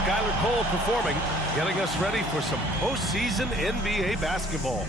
Skylar Cole performing, getting us ready for some postseason NBA basketball.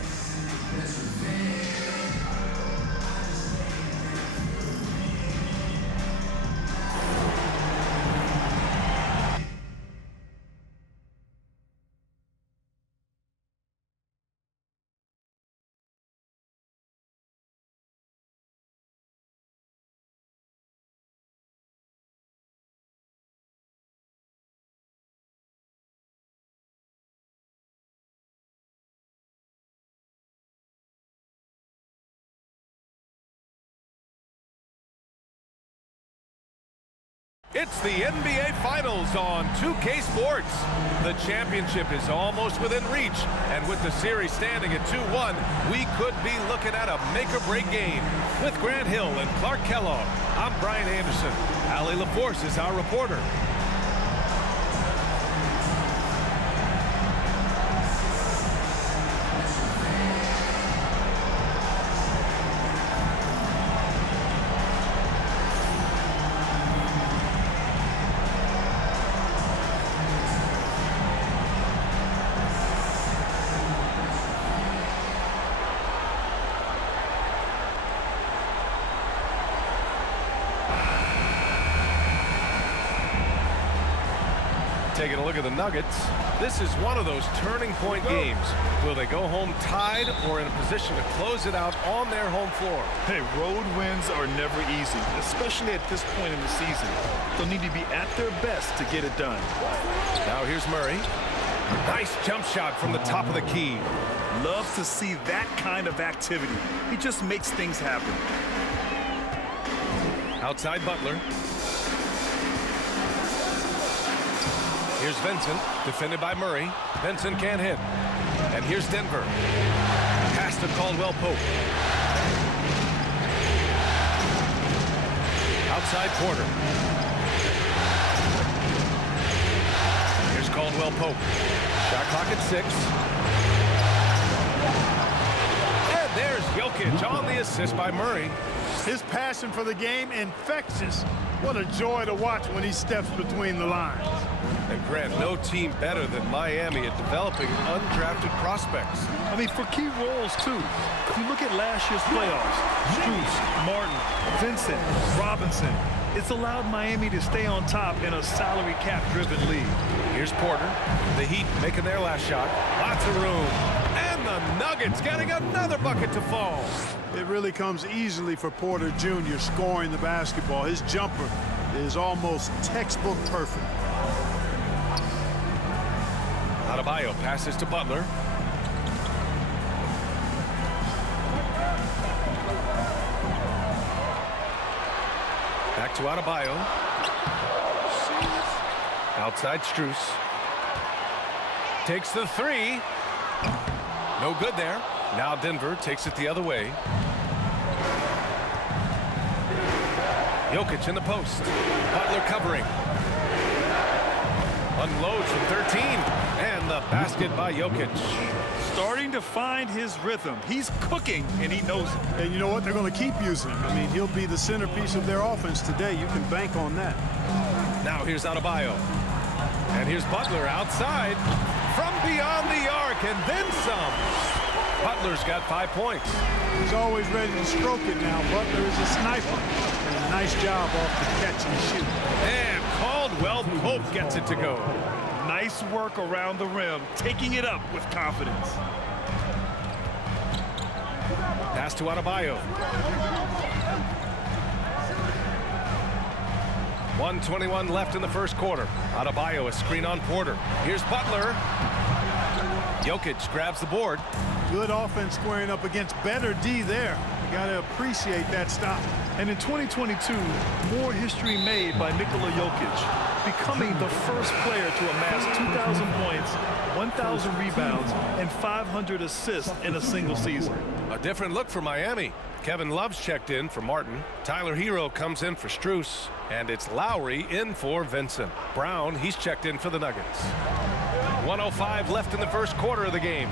It's the NBA Finals on 2K Sports. The championship is almost within reach, and with the series standing at 2-1, we could be looking at a make-or-break game. With Grant Hill and Clark Kellogg, I'm Brian Anderson. Allie LaForce is our reporter. Taking a look at the Nuggets, this is one of those turning point games. Will they go home tied or in a position to close it out on their home floor? Hey, road wins are never easy, especially at this point in the season. They'll need to be at their best to get it done. Now here's Murray. Nice jump shot from the top of the key. Love to see that kind of activity. He just makes things happen. Outside Butler. Here's Vincent, defended by Murray. Vincent can't hit. And here's Denver. Pass to Caldwell Pope. Outside Porter. Here's Caldwell Pope. Shot clock at 6. And there's Jokic on the assist by Murray. His passion for the game infectious. What a joy to watch when he steps between the lines. And Grant, no team better than Miami at developing undrafted prospects. I mean, for key roles, too. If you look at last year's playoffs, Strus, Martin, Vincent, Robinson, it's allowed Miami to stay on top in a salary cap-driven league. Here's Porter. The Heat making their last shot. Lots of room. And the Nuggets getting another bucket to fall. It really comes easily for Porter Jr. scoring the basketball. His jumper is almost textbook perfect. Adebayo passes to Butler. Back to Adebayo. Outside Strus. Takes the three. No good there. Now Denver takes it the other way. Jokic in the post. Butler covering. Unloads from 13. And the basket by Jokic. Starting to find his rhythm. He's cooking, and he knows it. And you know what? They're going to keep using him. I mean, he'll be the centerpiece of their offense today. You can bank on that. Now here's Adebayo. And here's Butler outside from beyond the arc, and then some. Butler's got 5 points. He's always ready to stroke it now. Butler is a sniper. And a nice job off the catch and shoot. And Caldwell Pope gets it to go. Nice work around the rim, taking it up with confidence. Pass to Adebayo. 1:21 left in the first quarter. Adebayo, a screen on Porter. Here's Butler. Jokic grabs the board. Good offense squaring up against better D there. You got to appreciate that stop. And in 2022, more history made by Nikola Jokic, becoming the first player to amass 2,000 points, 1,000 rebounds, and 500 assists in a single season. A different look for Miami. Kevin Love's checked in for Martin. Tyler Hero comes in for Strus. And it's Lowry in for Vincent. Brown, he's checked in for the Nuggets. 1:05 left in the first quarter of the game.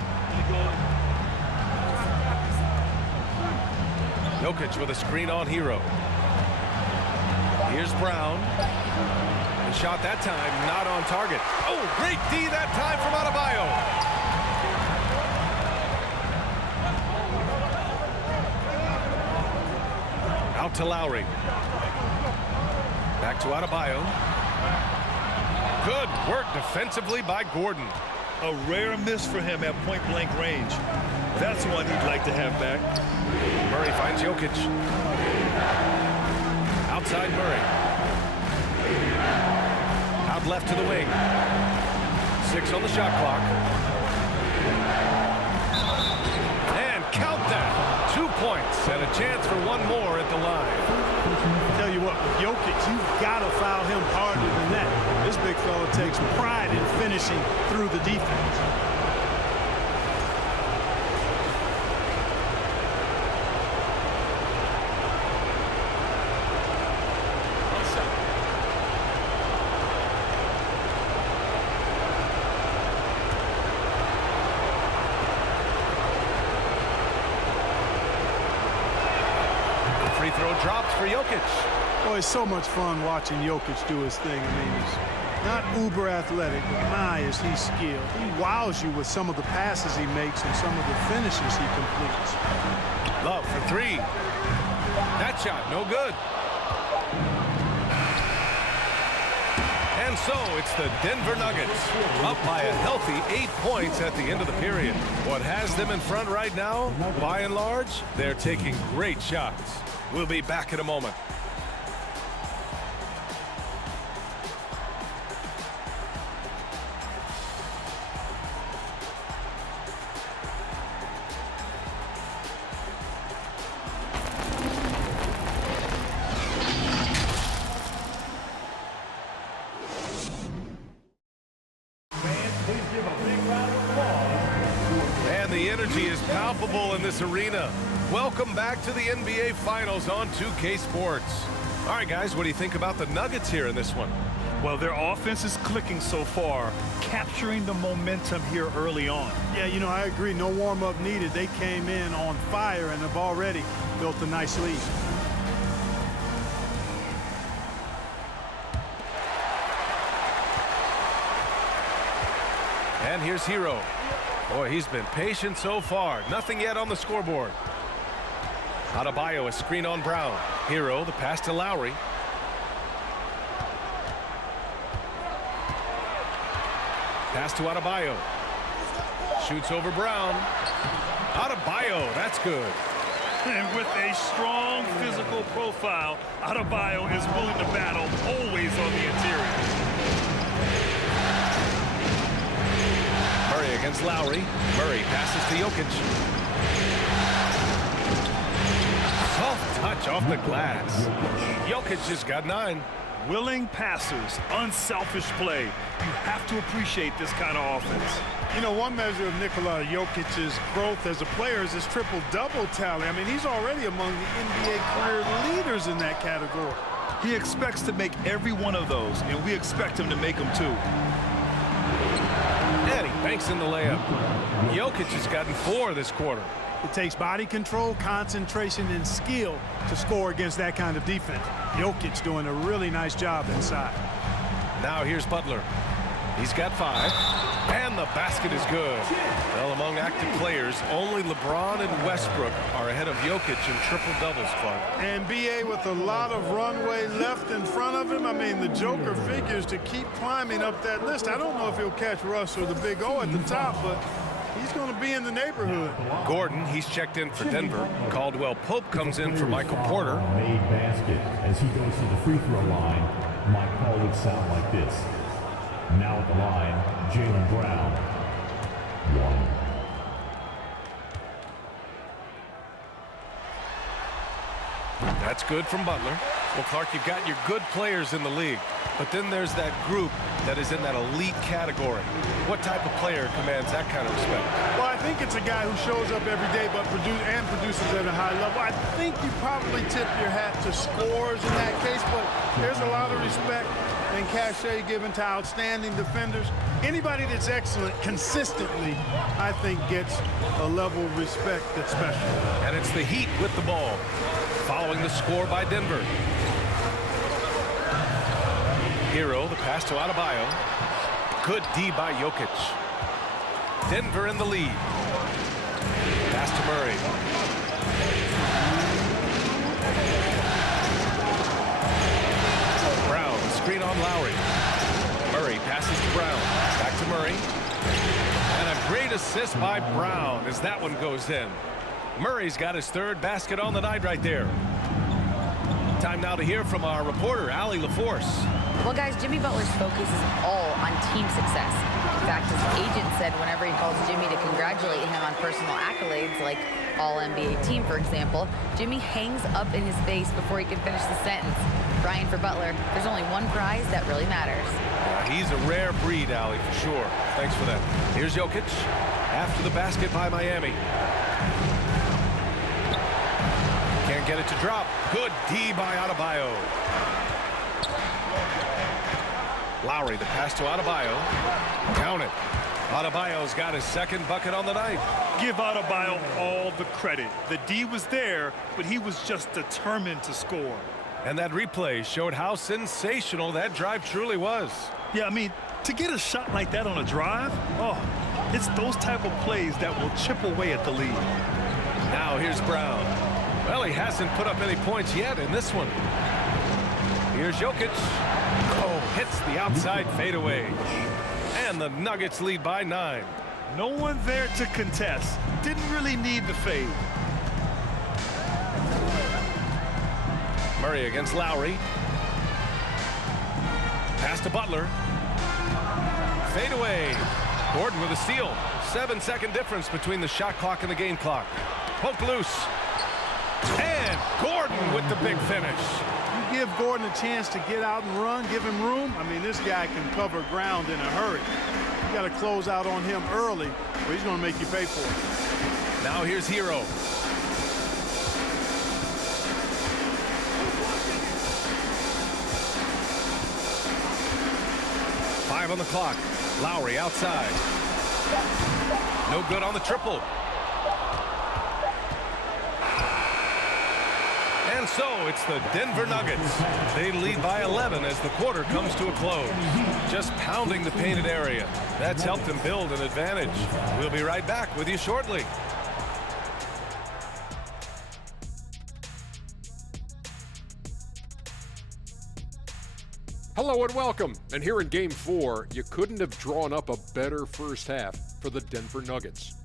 Jokic with a screen on Hero. Here's Brown. The shot that time not on target. Oh, great D that time from Adebayo. Out to Lowry. Back to Adebayo. Good work defensively by Gordon. A rare miss for him at point-blank range. That's one he'd like to have back. Murray finds Jokic. Outside Murray. Out left to the wing. 6 on the shot clock. And count that. 2 points and a chance for one more at the line. Tell you what, with Jokic, you've got to foul him harder than that. This big fella takes pride in finishing through the defense. Free throw drops for Jokic. Boy, it's so much fun watching Jokic do his thing. I mean, he's not uber athletic, but my, is he skilled. He wows you with some of the passes he makes and some of the finishes he completes. Love for 3. That shot, no good. And so it's the Denver Nuggets up by a healthy 8 points at the end of the period. What has them in front right now, by and large, they're taking great shots. We'll be back in a moment. And the energy is palpable in this arena. Welcome back to the NBA Finals on 2K Sports. All right, guys, what do you think about the Nuggets here in this one? Well, their offense is clicking so far, capturing the momentum here early on. Yeah, you know, I agree. No warm-up needed. They came in on fire and have already built a nice lead. And here's Hero. Boy, he's been patient so far. Nothing yet on the scoreboard. Adebayo, a screen on Brown. Hero, the pass to Lowry. Pass to Adebayo. Shoots over Brown. Adebayo, that's good. And with a strong physical profile, Adebayo is willing to battle, always on the interior. Murray against Lowry. Murray passes to Jokic. Soft touch off the glass. Jokic just got 9. Willing passers, unselfish play. You have to appreciate this kind of offense. You know, one measure of Nikola Jokic's growth as a player is his triple-double tally. I mean, he's already among the NBA career leaders in that category. He expects to make every one of those, and we expect him to make them too. And he banks in the layup. Jokic has gotten 4 this quarter. It takes body control, concentration, and skill to score against that kind of defense. Jokic doing a really nice job inside. Now here's Butler. He's got 5. And the basket is good. Well, among active players, only LeBron and Westbrook are ahead of Jokic in triple-doubles, Clark. And B.A. with a lot of runway left in front of him. I mean, the Joker figures to keep climbing up that list. I don't know if he'll catch Russ or the Big O at the top, but he's going to be in the neighborhood. Gordon, he's checked in for Denver. Caldwell Pope comes in for Michael Porter. Made basket. As he goes to the free throw line, my call would sound like this. Now at the line, Jaylen Brown. 1. That's good from Butler. Well, Clark, you've got your good players in the league, but then there's that group that is in that elite category. What type of player commands that kind of respect? Well, I think it's a guy who shows up every day but produces at a high level. I think you probably tip your hat to scores in that case, but there's a lot of respect and cachet given to outstanding defenders. Anybody that's excellent consistently, I think, gets a level of respect that's special. And it's the Heat with the ball, following the score by Denver. Hero, the pass to Adebayo. Good D by Jokic. Denver in the lead. Pass to Murray. Brown, screen on Lowry. Murray passes to Brown. Back to Murray. And a great assist by Brown as that one goes in. Murray's got his third basket on the night right there. Time now to hear from our reporter, Allie LaForce. Well, guys, Jimmy Butler's focus is all on team success. In fact, his agent said whenever he calls Jimmy to congratulate him on personal accolades, like All-NBA team, for example, Jimmy hangs up in his face before he can finish the sentence. Brian, for Butler, there's only one prize that really matters. He's a rare breed, Allie, for sure. Thanks for that. Here's Jokic after the basket by Miami. Can't get it to drop. Good D by Adebayo. Lowry, the pass to Adebayo. Count it. Adebayo's got his second bucket on the night. Give Adebayo all the credit. The D was there, but he was just determined to score. And that replay showed how sensational that drive truly was. Yeah, I mean, to get a shot like that on a drive, it's those type of plays that will chip away at the lead. Now here's Brown. Well, he hasn't put up any points yet in this one. Here's Jokic. Oh, hits the outside fadeaway. And the Nuggets lead by 9. No one there to contest. Didn't really need the fade. Murray against Lowry. Pass to Butler. Fade away. Gordon with a steal. 7-second difference between the shot clock and the game clock. Poke loose. And Gordon with the big finish. You give Gordon a chance to get out and run, give him room. I mean, this guy can cover ground in a hurry. You got to close out on him early, or he's going to make you pay for it. Now here's Hero. Five on the clock. Lowry outside. No good on the triple. And so it's the Denver Nuggets. They lead by 11 as the quarter comes to a close. Just pounding the painted area. That's helped them build an advantage. We'll be right back with you shortly. Hello and welcome. And here in Game 4, you couldn't have drawn up a better first half for the Denver Nuggets.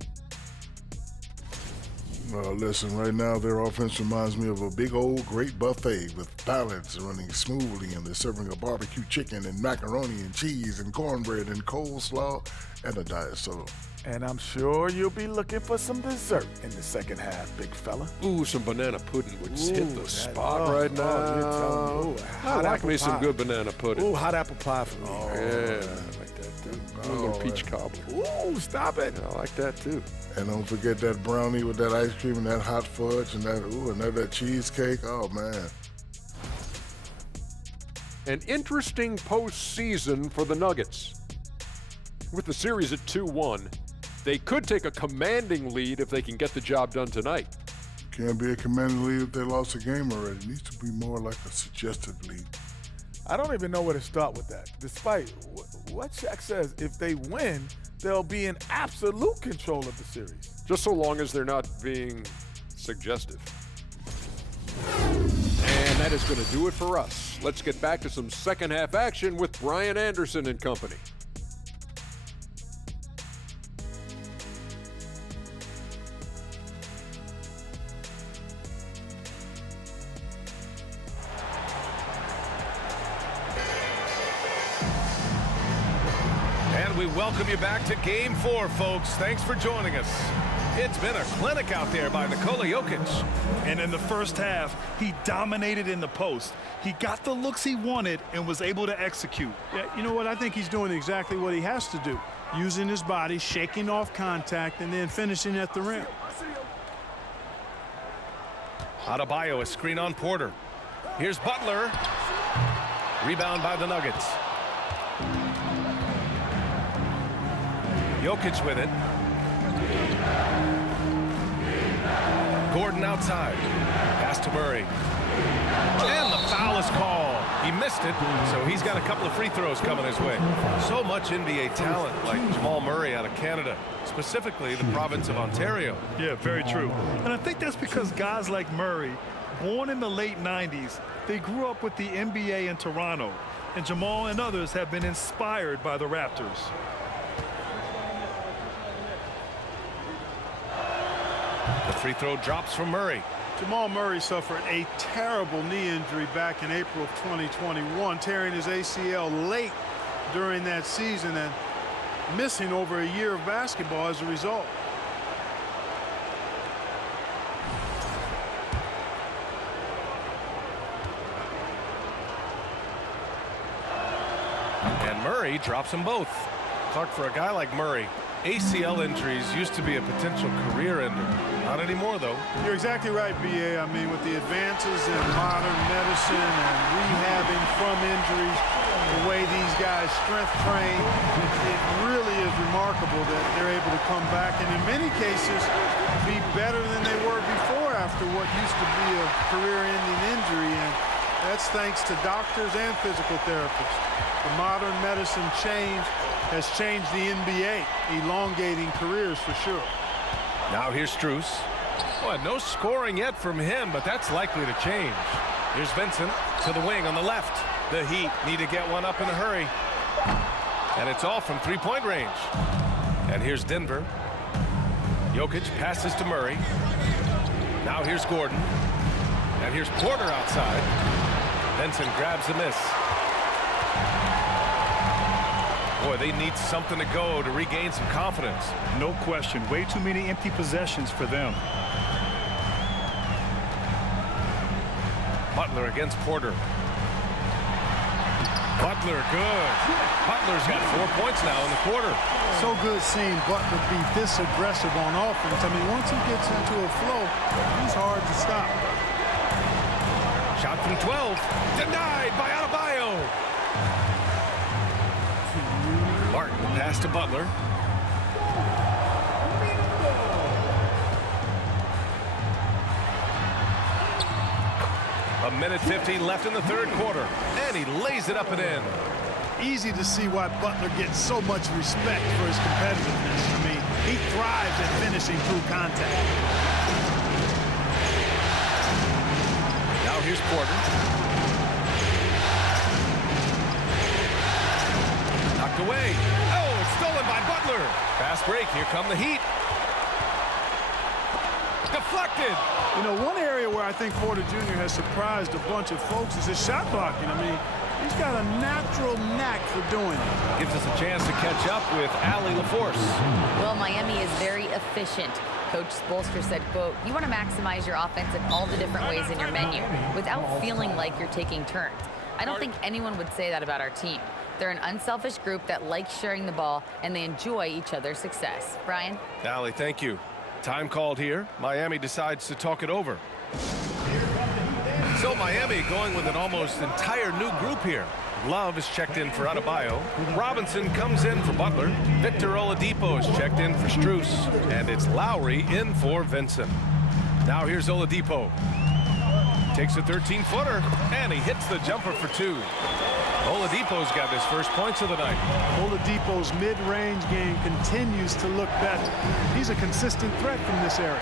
Listen, right now their offense reminds me of a big old great buffet with salads running smoothly, and they're serving a barbecue chicken and macaroni and cheese and cornbread and coleslaw and a diet soda. And I'm sure you'll be looking for some dessert in the second half, big fella. Ooh, some banana pudding would hit the spot right now. Oh, you're telling me. Ooh, I like me some good banana pudding. Ooh, hot apple pie for me. Yeah, I like that too. A little peach cobbler. Ooh, stop it. I like that too. And don't forget that brownie with that ice cream and that hot fudge and that cheesecake. Oh, man. An interesting postseason for the Nuggets. With the series at 2-1, they could take a commanding lead if they can get the job done tonight. Can't be a commanding lead if they lost a game already. It needs to be more like a suggested lead. I don't even know where to start with that. Despite what Shaq says, if they win, they'll be in absolute control of the series. Just so long as they're not being suggestive. And that is going to do it for us. Let's get back to some second half action with Brian Anderson and company. We welcome you back to Game 4, folks. Thanks for joining us. It's been a clinic out there by Nikola Jokic. And in the first half, he dominated in the post. He got the looks he wanted and was able to execute. Yeah, you know what? I think he's doing exactly what he has to do. Using his body, shaking off contact, and then finishing at the rim. Adebayo, a screen on Porter. Here's Butler. Rebound by the Nuggets. Jokic with it. Gordon outside. Pass to Murray. And the foul is called. He missed it, so he's got a couple of free throws coming his way. So much NBA talent like Jamal Murray out of Canada, specifically the province of Ontario. Yeah, very true. And I think that's because guys like Murray, born in the late 90s, they grew up with the NBA in Toronto. And Jamal and others have been inspired by the Raptors. The free throw drops from Murray. Jamal Murray suffered a terrible knee injury back in April of 2021, tearing his ACL late during that season and missing over a year of basketball as a result. And Murray drops them both. Clark, for a guy like Murray, ACL injuries used to be a potential career ender. Not anymore, though. You're exactly right, B.A. I mean, with the advances in modern medicine and rehabbing from injuries, the way these guys strength train, it really is remarkable that they're able to come back and in many cases be better than they were before after what used to be a career-ending injury. And that's thanks to doctors and physical therapists. The modern medicine change has changed the NBA, elongating careers for sure. Now here's Strus. Well, no scoring yet from him, but that's likely to change. Here's Vincent to the wing on the left. The Heat need to get one up in a hurry. And it's all from three-point range. And here's Denver. Jokic passes to Murray. Now here's Gordon. And here's Porter outside. Vincent grabs the miss. Boy, they need something to go to regain some confidence. No question. Way too many empty possessions for them. Butler against Porter. Butler, good. Butler's got 4 points now in the quarter. So good seeing Butler be this aggressive on offense. I mean, once he gets into a flow, he's hard to stop. Shot from 12. Denied by Adebayo. Martin pass to Butler. A minute 15 left in the third quarter. And he lays it up and in. Easy to see why Butler gets so much respect for his competitiveness. I mean, he thrives at finishing through contact. Now here's Porter. Knocked away. Oh, it's stolen by Butler. Fast break. Here come the Heat. Deflected. You know, one area where I think Porter Jr. has surprised a bunch of folks is his shot blocking. I mean, he's got a natural knack for doing it. Gives us a chance to catch up with Allie LaForce. Well, Miami is very efficient. Coach Spoelstra said, quote, "You want to maximize your offense in all the different ways in your menu without feeling like you're taking turns." I don't think anyone would say that about our team. They're an unselfish group that likes sharing the ball, and they enjoy each other's success. Brian? Allie, thank you. Time called here. Miami decides to talk it over. So Miami going with an almost entire new group here. Love is checked in for Adebayo. Robinson comes in for Butler. Victor Oladipo is checked in for Strus. And it's Lowry in for Vincent. Now here's Oladipo. Takes a 13-footer, and he hits the jumper for two. Oladipo's got his first points of the night. Oladipo's mid-range game continues to look better. He's a consistent threat from this area.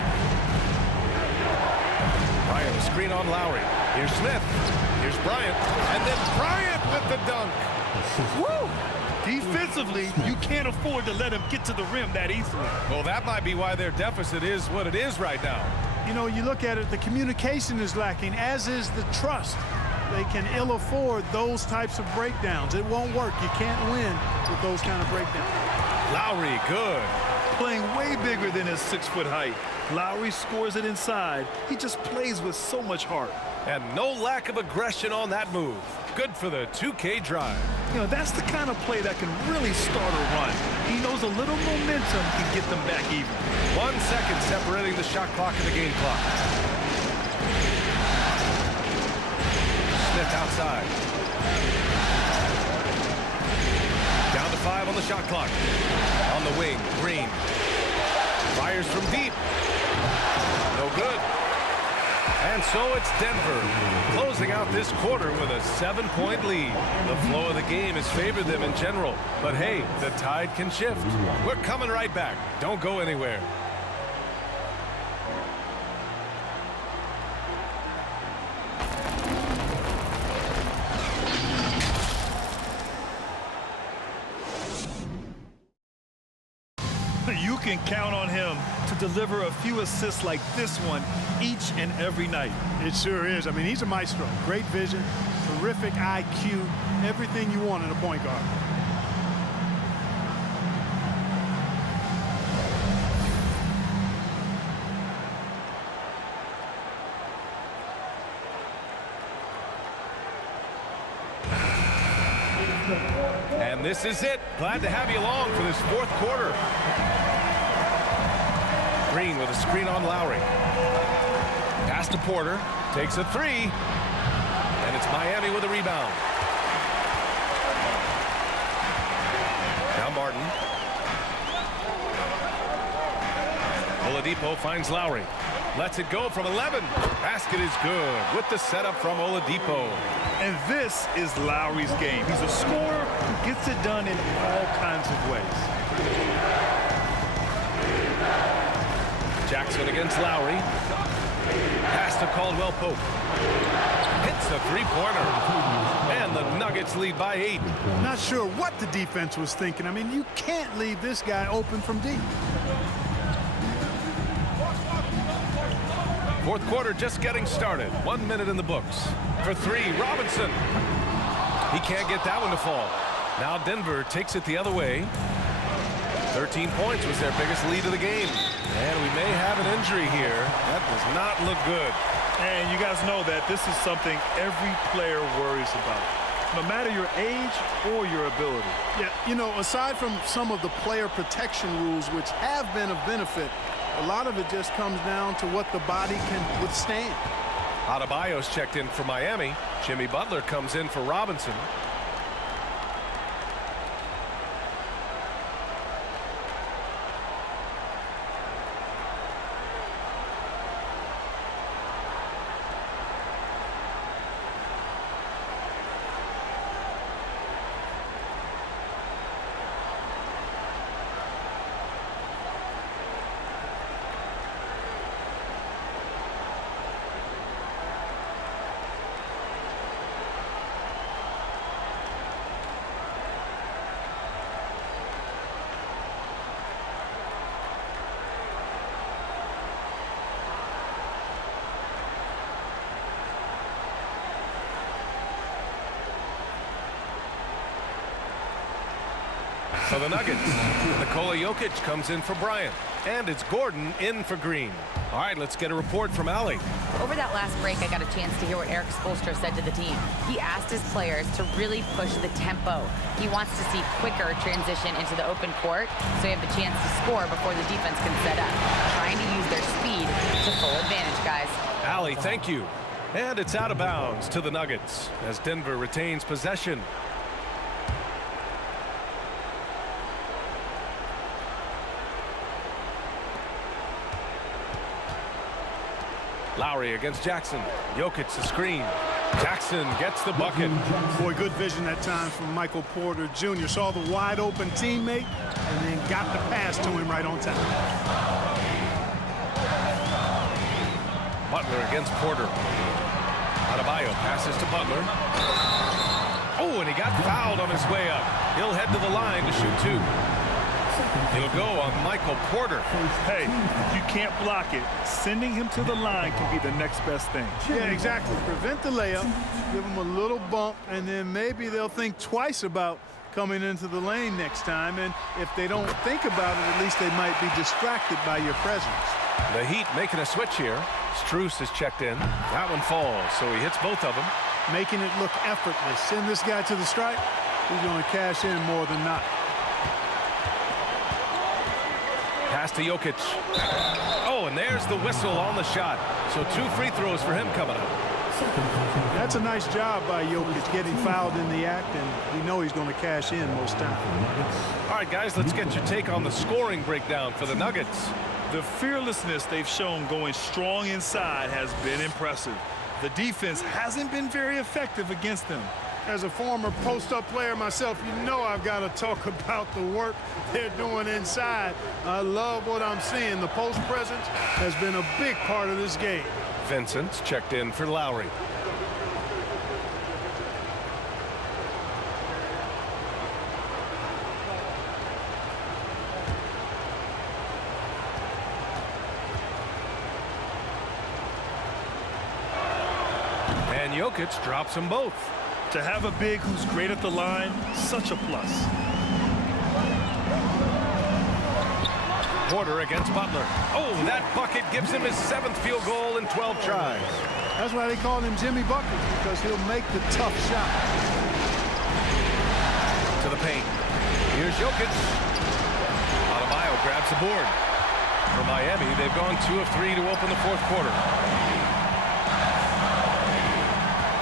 Bryant, screen on Lowry. Here's Smith. Here's Bryant. And then Bryant with the dunk. Woo! Defensively, you can't afford to let him get to the rim that easily. Well, that might be why their deficit is what it is right now. You know, you look at it, the communication is lacking, as is the trust. They can ill afford those types of breakdowns. It won't work. You can't win with those kind of breakdowns. Lowry, good. Playing way bigger than his 6-foot height. Lowry scores it inside. He just plays with so much heart. And no lack of aggression on that move. Good for the 2K drive. You know, that's the kind of play that can really start a run. He knows a little momentum can get them back even. 1 second separating the shot clock and the game clock. Smith outside. Down to 5 on the shot clock. On the wing, Green. Fires from deep. No good. And so it's Denver closing out this quarter with a 7-point lead. The flow of the game has favored them in general. But hey, the tide can shift. We're coming right back. Don't go anywhere. You can count on him to deliver a few assists like this one each and every night. It sure is. I mean, he's a maestro. Great vision, terrific IQ, everything you want in a point guard. And this is it. Glad to have you along for this fourth quarter. Green with a screen on Lowry. Pass to Porter. Takes a three. And it's Miami with a rebound. Now Martin. Oladipo finds Lowry. Lets it go from 11. Basket is good with the setup from Oladipo. And this is Lowry's game. He's a scorer who gets it done in all kinds of ways. Jackson against Lowry. Pass to Caldwell Pope. Hits a three-pointer. And the Nuggets lead by 8. Not sure what the defense was thinking. I mean, you can't leave this guy open from deep. Fourth quarter just getting started. 1 minute in the books. For three, Robinson. He can't get that one to fall. Now Denver takes it the other way. 13 points was their biggest lead of the game. And we may have an injury here. That does not look good. And you guys know that this is something every player worries about, no matter your age or your ability. Yeah, you know, aside from some of the player protection rules, which have been of benefit, a lot of it just comes down to what the body can withstand. Adebayo's checked in for Miami. Jimmy Butler comes in for Robinson. For the Nuggets, Nikola Jokic comes in for Bryant. And it's Gordon in for Green. All right, let's get a report from Allie. Over that last break, I got a chance to hear what Eric Spoelstra said to the team. He asked his players to really push the tempo. He wants to see quicker transition into the open court so you have the chance to score before the defense can set up. Trying to use their speed to full advantage, guys. Allie, thank you. And it's out of bounds to the Nuggets as Denver retains possession. Lowry against Jackson. Jokic the screen. Jackson gets the bucket. Boy, good vision at times from Michael Porter Jr. Saw the wide open teammate and then got the pass to him right on time. Butler against Porter. Adebayo passes to Butler. Oh, and he got fouled on his way up. He'll head to the line to shoot two. He'll go on Michael Porter. Hey, if you can't block it, sending him to the line can be the next best thing. Yeah, exactly. Prevent the layup, give them a little bump, and then maybe they'll think twice about coming into the lane next time. And if they don't think about it, at least they might be distracted by your presence. The Heat making a switch here. Strus is checked in. That one falls, so he hits both of them. Making it look effortless. Send this guy to the stripe. He's going to cash in more than not. Pass to Jokic. Oh, and there's the whistle on the shot. So 2 free throws for him coming up. That's a nice job by Jokic getting fouled in the act, and we know he's going to cash in most times. All right, guys, let's get your take on the scoring breakdown for the Nuggets. The fearlessness they've shown going strong inside has been impressive. The defense hasn't been very effective against them. As a former post-up player myself, you know I've got to talk about the work they're doing inside. I love what I'm seeing. The post presence has been a big part of this game. Vincent's checked in for Lowry. And Jokic drops them both. To have a big who's great at the line, such a plus. Porter against Butler. Oh, that bucket gives him his 7th field goal in 12 tries. That's why they call him Jimmy Buckets, because he'll make the tough shot. To the paint. Here's Jokic. Adebayo grabs the board. For Miami, they've gone 2 of 3 to open the 4th quarter.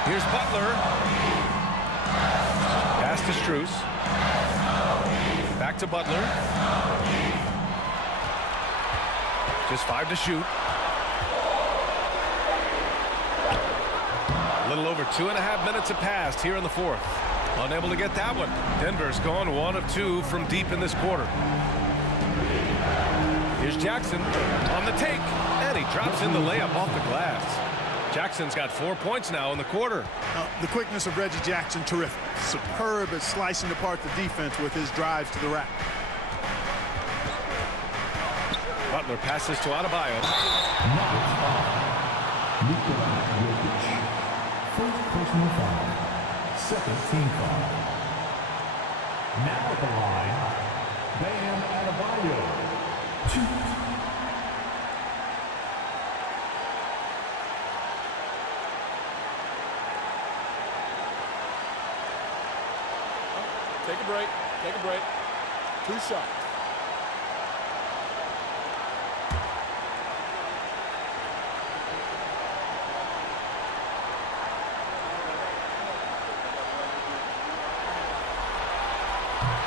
Here's Butler. Pass to Strus. Back to Butler. Just 5 to shoot. A little over 2.5 minutes have passed here in the 4th. Unable to get that one. Denver's gone 1 of 2 from deep in this quarter. Here's Jackson on the take, and he drops in the layup off the glass. Jackson's got 4 points now in the quarter. The quickness of Reggie Jackson, terrific. Superb at slicing apart the defense with his drives to the rack. Butler passes to Adebayo. Nikola Jokic. First personal foul. Second team foul. Now at the line, Bam Adebayo. Take a break. Take a break. 2 shots.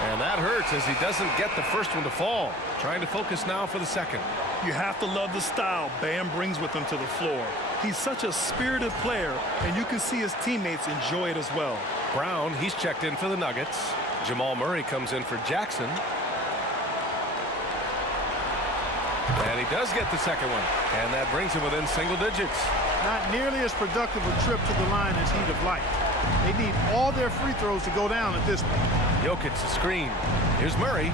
And that hurts as he doesn't get the first one to fall. Trying to focus now for the second. You have to love the style Bam brings with him to the floor. He's such a spirited player, and you can see his teammates enjoy it as well. Brown, he's checked in for the Nuggets. Jamal Murray comes in for Jackson. And he does get the second one. And that brings him within single digits. Not nearly as productive a trip to the line as he'd have liked. They need all their free throws to go down at this point. Jokic a screen. Here's Murray.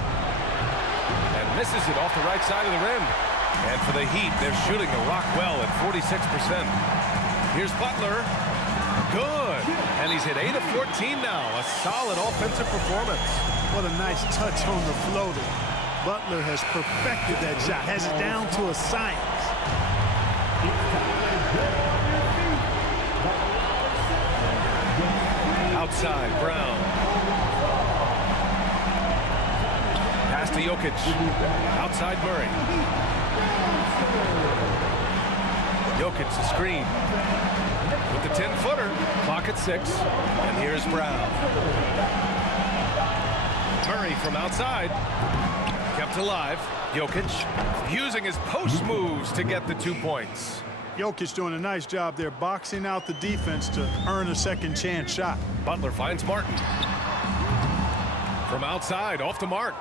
And misses it off the right side of the rim. And for the Heat, they're shooting the rock well at 46%. Here's Butler. Good. And he's hit 8 of 14 now. A solid offensive performance. What a nice touch on the floater. Butler has perfected that shot. Has it down to a science. Outside, Brown. Pass to Jokic. Outside, Murray. Jokic the screen. With the 10-footer. Clock at 6. And here's Brown. Murray from outside. Kept alive. Jokic using his post moves to get the 2 points. Jokic doing a nice job there, boxing out the defense to earn a second chance shot. Butler finds Martin. From outside, off the mark.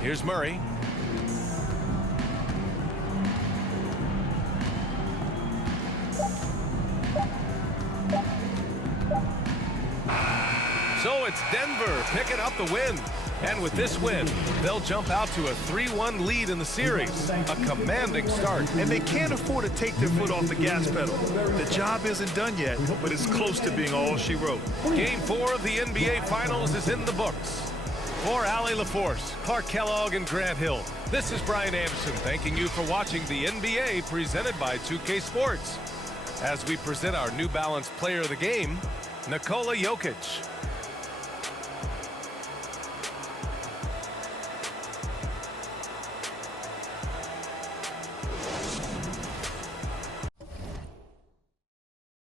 Here's Murray. So it's Denver picking up the win. And with this win, they'll jump out to a 3-1 lead in the series. A commanding start. And they can't afford to take their foot off the gas pedal. The job isn't done yet, but it's close to being all she wrote. Game 4 of the NBA Finals is in the books. For Allie LaForce, Clark Kellogg, and Grant Hill, this is Brian Anderson thanking you for watching the NBA presented by 2K Sports. As we present our New Balance Player of the Game, Nikola Jokic.